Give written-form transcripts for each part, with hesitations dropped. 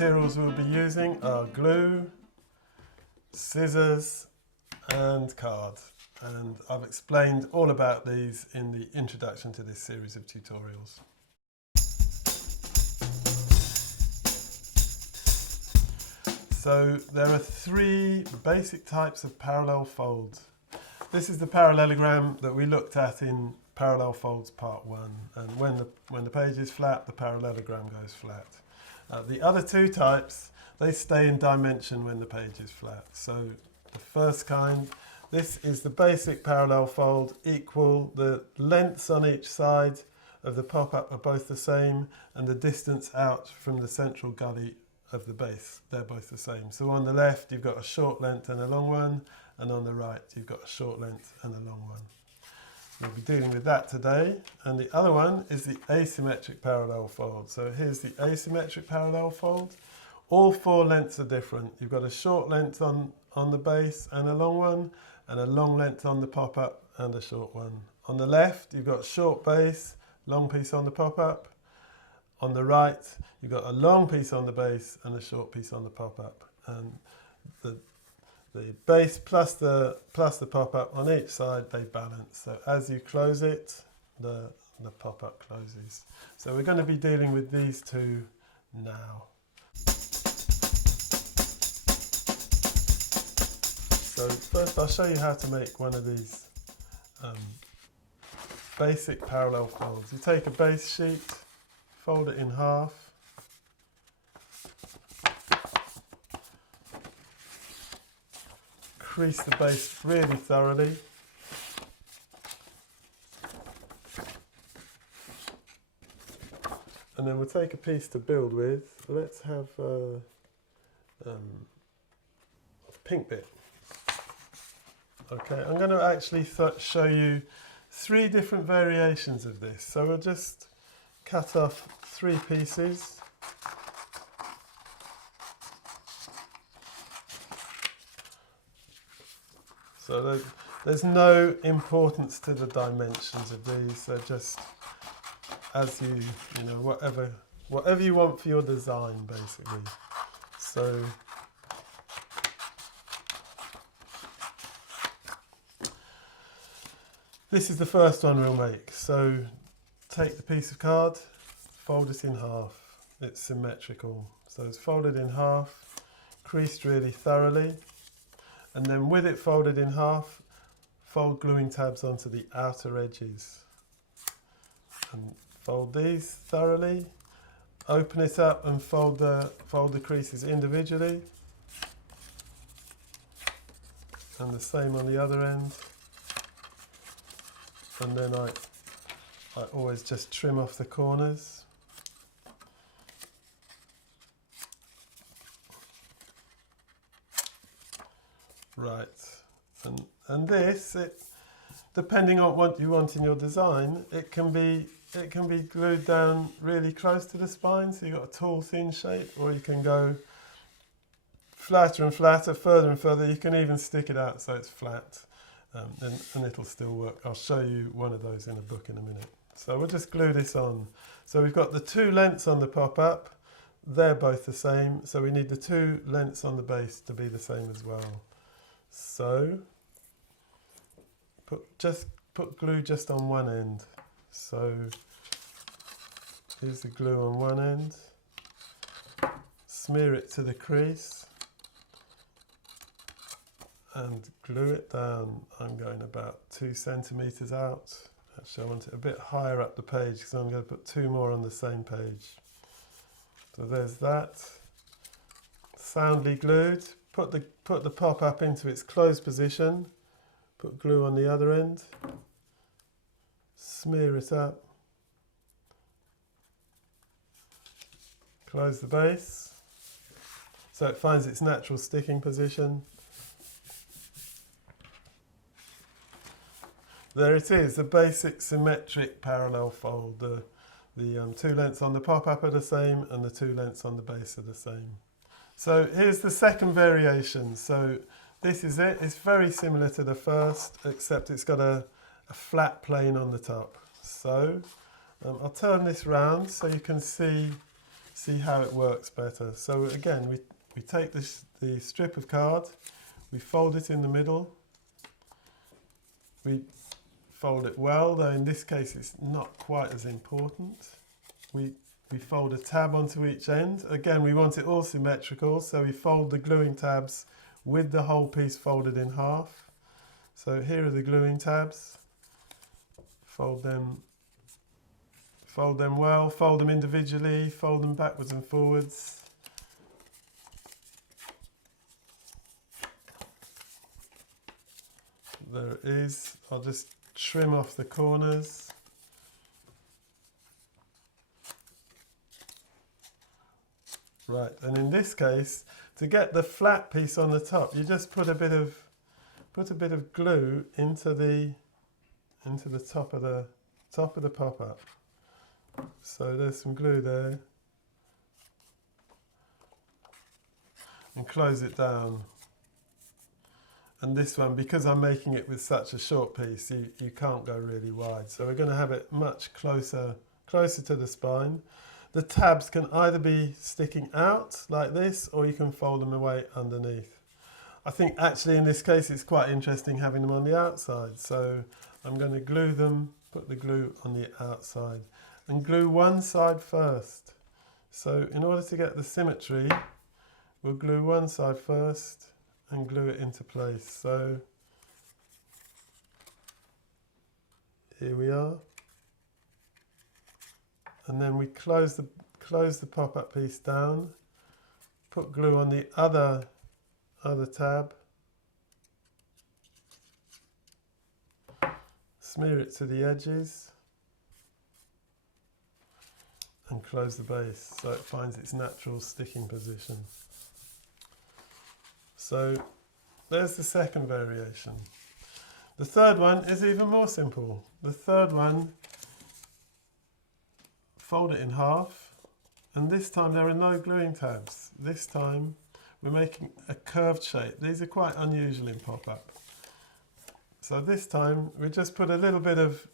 materials we'll be using are glue, scissors and card, and I've explained all about these in the introduction to this series of tutorials. So there are three basic types of parallel folds. This is the parallelogram that we looked at in Parallel Folds Part 1, and when the page is flat, the parallelogram goes flat. The other two types, they stay in dimension when the page is flat. So the first kind, this is the basic parallel fold, equal. The lengths on each side of the pop-up are both the same, and the distance out from the central gully of the base, they're both the same. So on the left you've got a short length and a long one, and on the right you've got a short length and a long one. We'll be dealing with that today. And the other one is the asymmetric parallel fold. So here's the asymmetric parallel fold. All four lengths are different. You've got a short length on the base and a long one, and a long length on the pop-up and a short one. On the left you've got short base, long piece on the pop-up. On the right, you've got a long piece on the base and a short piece on the pop-up. And the base plus the pop-up on each side, they balance. So as you close it, the pop-up closes. So we're going to be dealing with these two now. So first I'll show you how to make one of these basic parallel folds. You take a base sheet, fold it in half, crease the base really thoroughly, and then we'll take a piece to build with. Let's have a pink bit. Okay, I'm going to actually show you three different variations of this. So we'll just cut off three pieces. So there's no importance to the dimensions of these. They're just as you know, whatever you want for your design, basically. So this is the first one we'll make. So take the piece of card, fold it in half. It's symmetrical. So it's folded in half, creased really thoroughly, and then with it folded in half, fold gluing tabs onto the outer edges. And fold these thoroughly, open it up and fold the creases individually. And the same on the other end. And then I always just trim off the corners. Right, and this, depending on what you want in your design, it can be glued down really close to the spine, so you've got a tall, thin shape, or you can go flatter and flatter, further and further. You can even stick it out so it's flat. And it'll still work. I'll show you one of those in a book in a minute. So we'll just glue this on. So we've got the two lengths on the pop-up. They're both the same. So we need the two lengths on the base to be the same as well. So put glue just on one end. So here's the glue on one end. Smear it to the crease. And glue it down. I'm going about 2 centimeters out. Actually, I want it a bit higher up the page because I'm going to put two more on the same page. So there's that. Soundly glued. Put the pop-up into its closed position. Put glue on the other end. Smear it up. Close the base so it finds its natural sticking position. There it is, the basic symmetric parallel fold. The two lengths on the pop-up are the same and the two lengths on the base are the same. So here's the second variation. So this is it. It's very similar to the first, except it's got a flat plane on the top. So I'll turn this round so you can see see how it works better. So again, we take the strip of card, we fold it in the middle, we fold it well, though in this case it's not quite as important. We fold a tab onto each end. Again, we want it all symmetrical, so we fold the gluing tabs with the whole piece folded in half. So here are the gluing tabs. Fold them well, fold them individually, fold them backwards and forwards. There it is. I'll just trim off the corners. Right, and in this case, to get the flat piece on the top, you just put a bit of glue into the top of the pop-up. So there's some glue there, and close it down. And this one, because I'm making it with such a short piece, you can't go really wide. So we're going to have it much closer to the spine. The tabs can either be sticking out like this, or you can fold them away underneath. I think actually in this case it's quite interesting having them on the outside. So I'm going to glue them, put the glue on the outside, and glue one side first. So in order to get the symmetry, we'll glue one side first and glue it into place. So here we are. And then we close the pop-up piece down, put glue on the other tab, smear it to the edges, and close the base so it finds its natural sticking position. So there's the second variation. The third one is even more simple. The third one, fold it in half, and this time there are no gluing tabs. This time we're making a curved shape. These are quite unusual in pop-up. So this time we just put a little bit of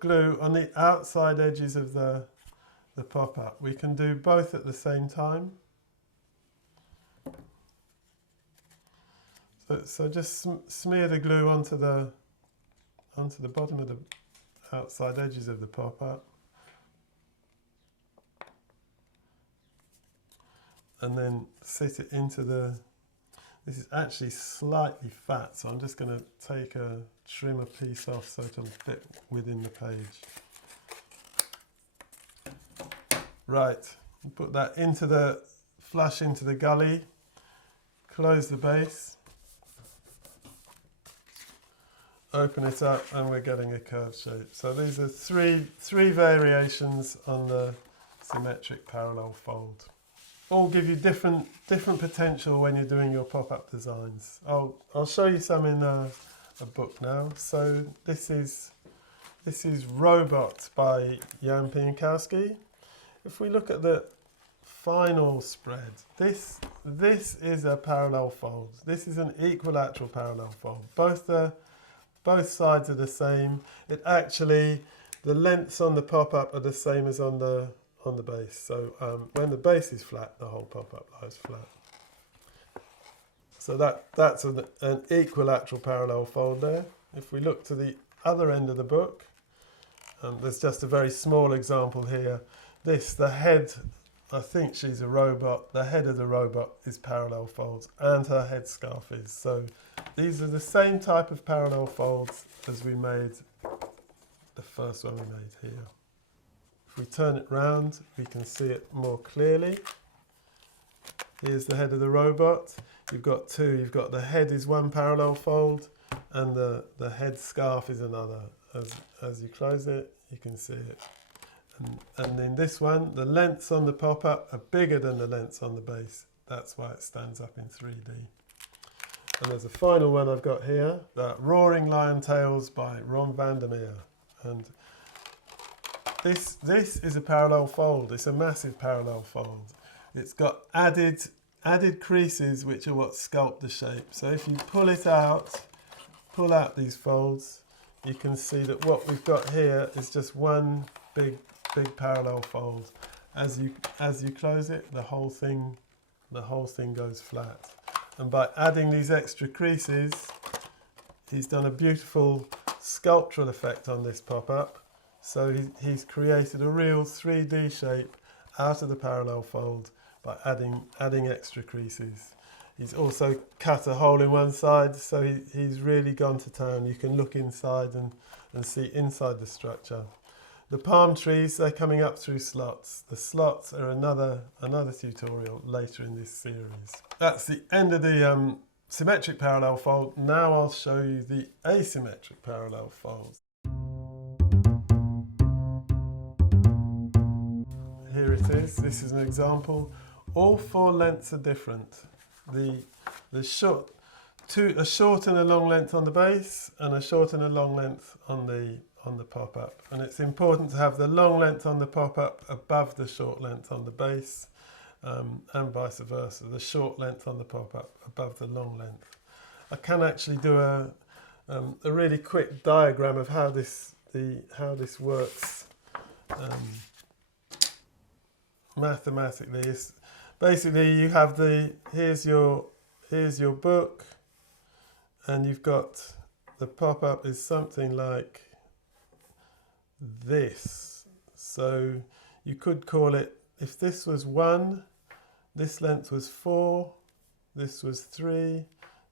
glue on the outside edges of the pop-up. We can do both at the same time. So just smear the glue onto the bottom of the outside edges of the pop-up. And then sit it into this is actually slightly fat, so I'm just going to trim a piece off so it'll fit within the page. Right, put that flush into the gully, close the base, open it up, and we're getting a curved shape. So these are three variations on the symmetric parallel fold. All give you different potential when you're doing your pop-up designs. I'll show you some in a book now. So this is Robot by Jan Pienkowski. If we look at the final spread, this is a parallel fold. This is an equilateral parallel fold. Both sides are the same. It actually, the lengths on the pop-up are the same as on the base. So when the base is flat, the whole pop-up lies flat. So that's an equilateral parallel fold there. If we look to the other end of the book, there's just a very small example here. The head, I think she's a robot. The head of the robot is parallel folds, and her headscarf is. So these are the same type of parallel folds as we made the first one we made here. If we turn it round, we can see it more clearly. Here's the head of the robot. You've got two. You've got the head is one parallel fold, and the head scarf is another. As you close it, you can see it. And in this one, the lengths on the pop-up are bigger than the lengths on the base. That's why it stands up in 3D. And there's a final one I've got here, the Roaring Lion Tales by Ron Vandermeer. And this is a parallel fold. It's a massive parallel fold. It's got added creases which are what sculpt the shape. So if you pull out these folds, you can see that what we've got here is just one big parallel fold. as you close it, the whole thing goes flat. And by adding these extra creases, he's done a beautiful sculptural effect on this pop-up. So he's created a real 3D shape out of the parallel fold by adding extra creases. He's also cut a hole in one side, so he's really gone to town. You can look inside and see inside the structure. The palm trees, they're coming up through slots. The slots are another tutorial later in this series. That's the end of the symmetric parallel fold. Now I'll show you the asymmetric parallel folds. Here it is. This is an example. All four lengths are different. A short and a long length on the base, and a short and a long length on the pop-up. And it's important to have the long length on the pop-up above the short length on the base, and vice versa. The short length on the pop-up above the long length. I can actually do a really quick diagram of how this works mathematically. It's basically, you have here's your book, and you've got the pop-up is something like this. So you could call it, if this was 1, this length was 4, this was 3,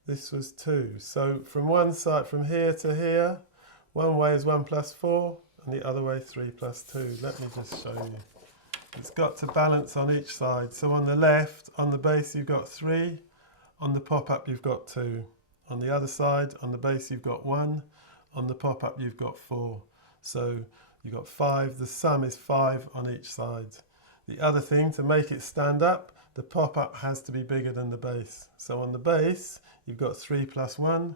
this was 2. So from one side, from here to here, one way is 1 plus 4, and the other way 3 plus 2. Let me just show you. It's got to balance on each side. So on the left, on the base, you've got 3. On the pop-up, you've got 2. On the other side, on the base, you've got 1. On the pop-up, you've got 4. So you've got 5. The sum is 5 on each side. The other thing, to make it stand up, the pop-up has to be bigger than the base. So on the base, you've got 3 plus 1.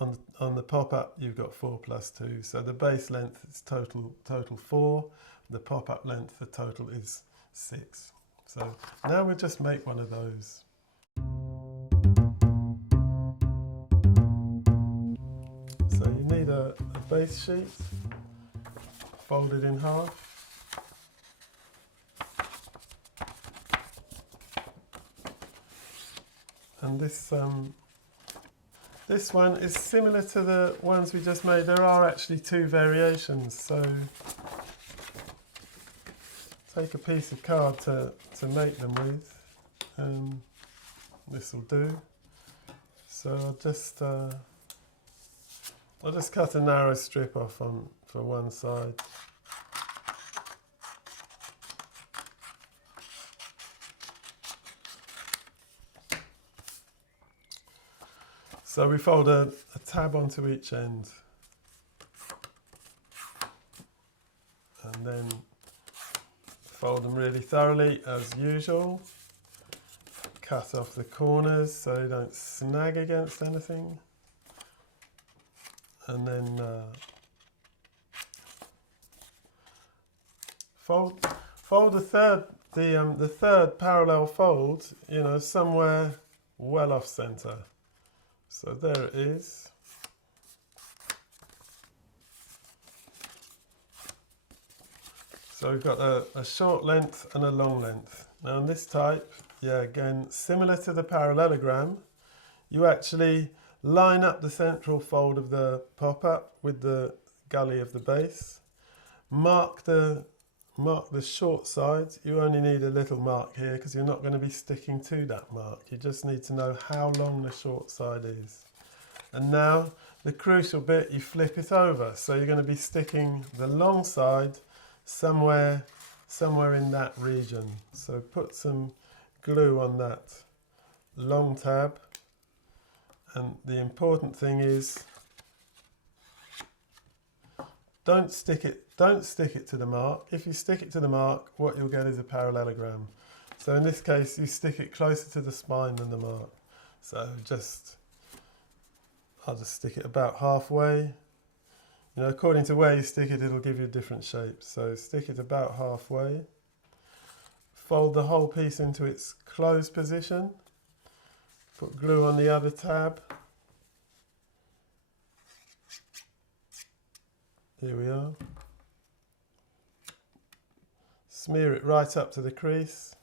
On the pop-up, you've got 4 plus 2. So the base length is total 4. The pop-up length, the total is 6. So now we'll just make one of those. So you need a base sheet, folded in half. And this one is similar to the ones we just made. There are actually 2 variations. So take a piece of card to make them with. This will do. So I'll just cut a narrow strip off for one side. So we fold a tab onto each end, and then fold them really thoroughly as usual. Cut off the corners so they don't snag against anything, and then fold the third parallel fold, somewhere well off center. So there it is. So we've got a short length and a long length. Now in this type, again, similar to the parallelogram, you actually line up the central fold of the pop-up with the gully of the base. Mark the short sides. You only need a little mark here because you're not going to be sticking to that mark. You just need to know how long the short side is. And now the crucial bit, you flip it over. So you're going to be sticking the long side somewhere in that region. So put some glue on that long tab. And the important thing is, don't stick it to the mark. If you stick it to the mark, what you'll get is a parallelogram. So in this case, you stick it closer to the spine than the mark. So I'll just stick it about halfway. According to where you stick it, it'll give you a different shape. So stick it about halfway. Fold the whole piece into its closed position. Put glue on the other tab. Here we are. smear it right up to the crease,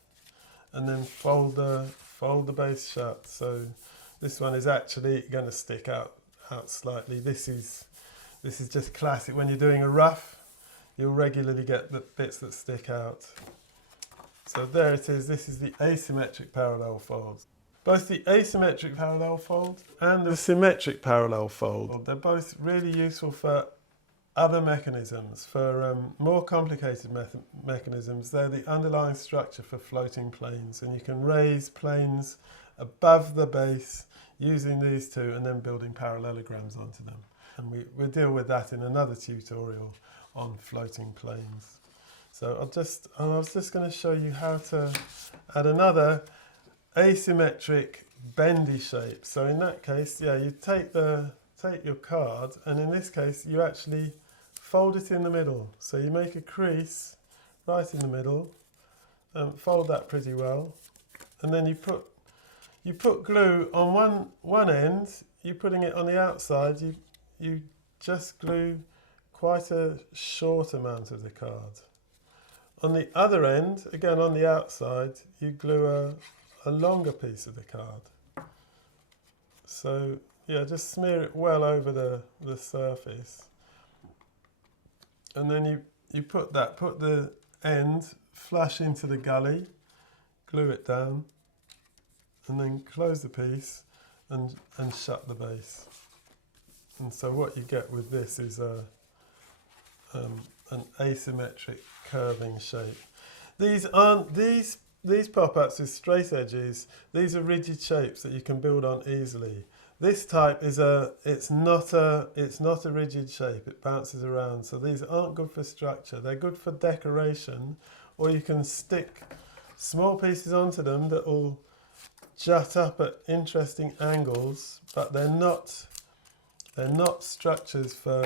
and then fold the base shut. So this one is actually going to stick out slightly. This is just classic. When you're doing a rough, you'll regularly get the bits that stick out. So there it is. This is the asymmetric parallel fold. Both the asymmetric parallel fold and the symmetric parallel fold, they're both really useful for other mechanisms. For more complicated mechanisms, they're the underlying structure for floating planes, and you can raise planes above the base using these two and then building parallelograms onto them. And we'll deal with that in another tutorial on floating planes. So I was just going to show you how to add another asymmetric bendy shape. So in that case, yeah, you take your card, and in this case you actually fold it in the middle. So you make a crease right in the middle, and fold that pretty well, and then you put glue on one end. You're putting it on the outside. You just glue quite a short amount of the card. On the other end, again on the outside, you glue a longer piece of the card. So yeah, just smear it well over the surface, and then you put the end flush into the gully, glue it down, and then close the piece and shut the base. And so what you get with this is an asymmetric curving shape. These pop-ups with straight edges, these are rigid shapes that you can build on easily. This type is it's not a rigid shape, it bounces around. So these aren't good for structure, they're good for decoration, or you can stick small pieces onto them that will jut up at interesting angles, but they're not structures for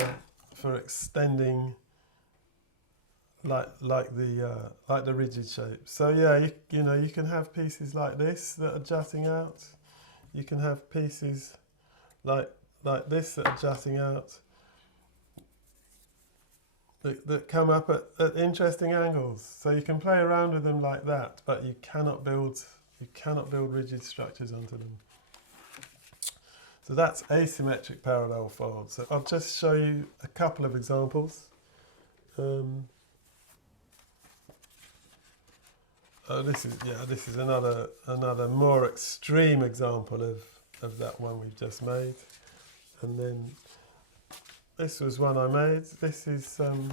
extending like the rigid shape. So yeah, you can have pieces like this that are jutting out. You can have pieces like this that are jutting out, that come up at interesting angles. So you can play around with them like that, but you cannot build rigid structures onto them. So that's asymmetric parallel folds. So I'll just show you a couple of examples. This is another more extreme example of that one we've just made. And then this was one I made. This is an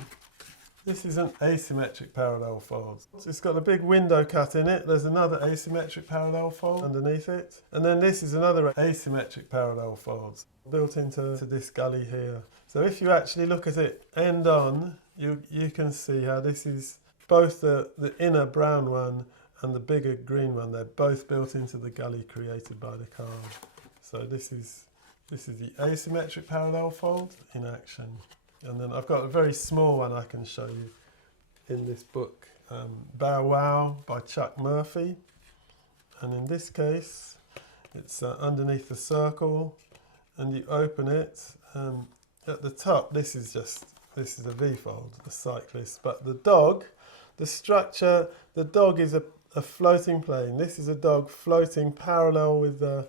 asymmetric parallel fold. It's got a big window cut in it. There's another asymmetric parallel fold underneath it. And then this is another asymmetric parallel fold built into this gully here. So if you actually look at it end on, you can see how this is both the inner brown one and the bigger green one. They're both built into the gully created by the card. So this is the asymmetric parallel fold in action. And then I've got a very small one I can show you in this book, Bow Wow by Chuck Murphy. And in this case, it's underneath the circle, and you open it. At the top, this is a V-fold, the cyclist. But the dog, the structure, the dog is a floating plane. This is a dog floating parallel with the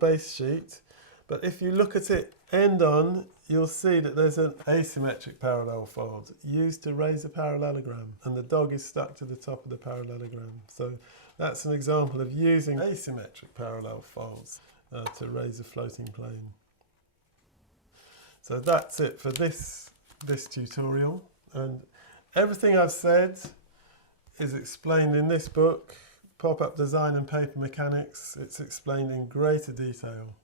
base sheet. But if you look at it end on, you'll see that there's an asymmetric parallel fold used to raise a parallelogram, and the dog is stuck to the top of the parallelogram. So that's an example of using asymmetric parallel folds to raise a floating plane. So that's it for this tutorial, and everything I've said is explained in this book, Pop-Up Design and Paper Mechanics. It's explained in greater detail.